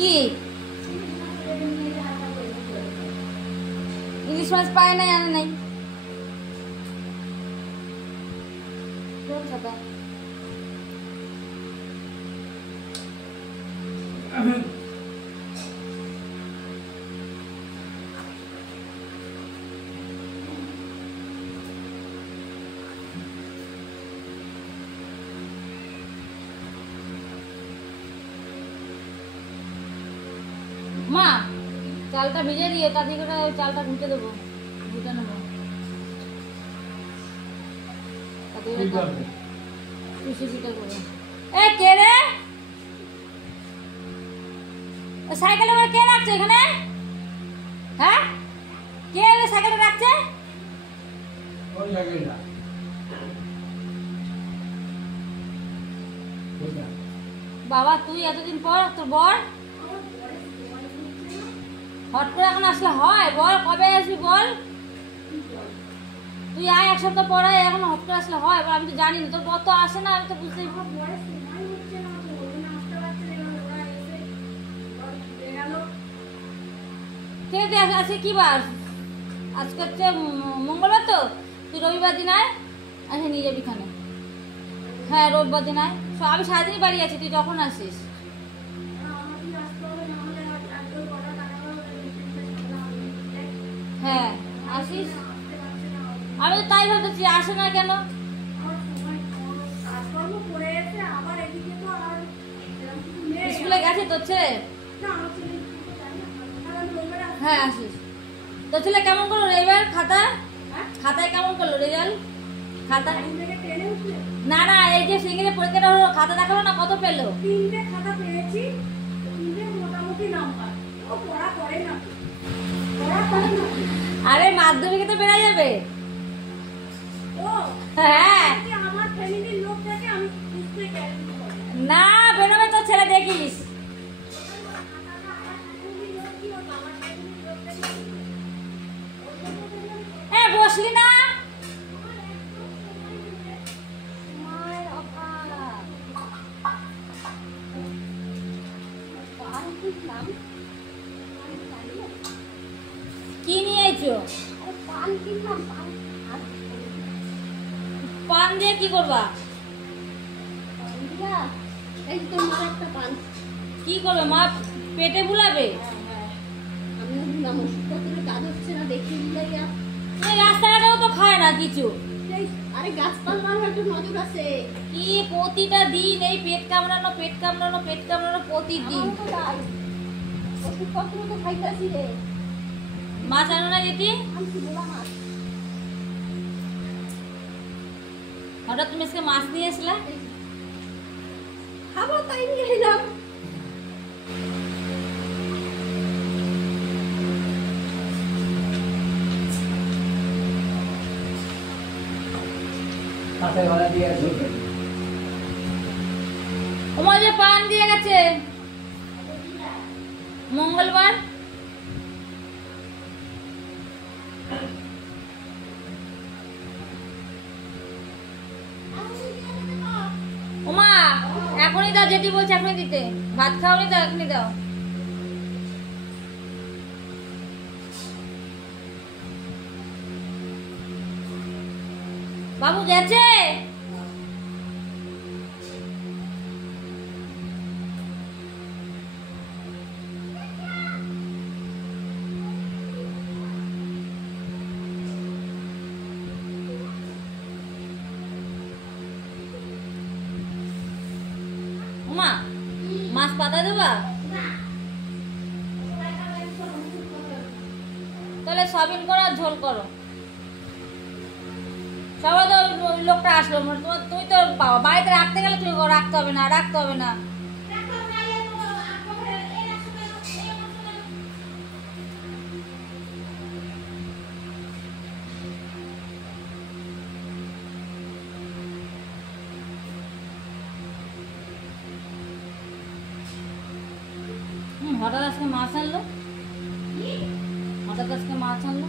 কি ইলিশ মাছ পায় নাই, আনে নাই। মা চালটা ভিজে দিয়ে তাতে করে চালটা ঘুটে দেবো, ঘুটে নেবো। কে রে সাইকেলে কে রাখছে এখানে? হ্যাঁ, কে সাইকেলে রাখছে? বাবা তুই এতদিন পর তোর বর হট করে এখন আসলে হয়? বল কবে আসবি বল? তুই আয়, এক সপ্তাহ পর আয়, এখন হট করে আসলে হয়? আমি তো জানি না, তোর বর তো আসে না, আমি তো বুঝতেই আজকে কি বার? আজকে হচ্ছে মঙ্গলবার, তো তুই রবিবার দিন আয়, আসে নিয়ে যাবি খানে। হ্যাঁ রবিবার দিন আয়, আমি সারাদিনই বাড়ি আছি, তুই যখন আসিস। হ্যাঁ আসিস, আমি তো তাই ভাবতেছি আসে না কেন। স্কুলে গেছে তোর ছেলে? হ্যাঁ আসিস। তোর ছেলে কেমন করলো এবার খাতায় কেমন করলো রেজাল্ট? খাতা না না, এই যে সিঙ্গেলে পরীক্ষাটা হলো, খাতা দেখালো না, কত পেলো? 3টে খাতা পেয়েছি, 3টে মোটামুটি নাম্বার। ও পড়া করে না, আরে মাধ্যমিকে তো বেড়ে যাবে। ও হ্যাঁ আমার ফ্যামিলির লোক থেকে আমি বুঝতে গ্যারান্টি করি না, বেরোবে তোর ছেলে, দেখিস। বসলি না? কি নিয়ে আইছো? পান দিয়ে কি করবা? কি করবে মা? পেটে বুলাবে? রাস্তাঘাটেও তো খায় না কিছু। আরে গাছপালা একটু নজর আছে। কি প্রতিটা দিন এই পেট কামড়ানো প্রতিদিন। ওষুধপত্র তো খাইতাছি রে। মাছ আনো না যেটি? হঠাৎ তুমি আজকে মাছ নিয়ে আসলা? খাবো তাই নিয়ে এলাম। ওমা যে পান দিয়ে গেছে মঙ্গলবার। ওমা এখনই দাও, যেটি বলছে এখনই দিতে। ভাত খাওনি তো, এখনই দাও। বাবু গেছে? ওমা মাছ পাতা দেবা? তাহলে সয়াবিন করো আর ঝোল করো। সবাই তো লোকটা আসলো, তুই তো বাড়িতে রাখতে গেলে তুই রাখতে হবে না। হঠাৎ আজকে মাছ আনলো?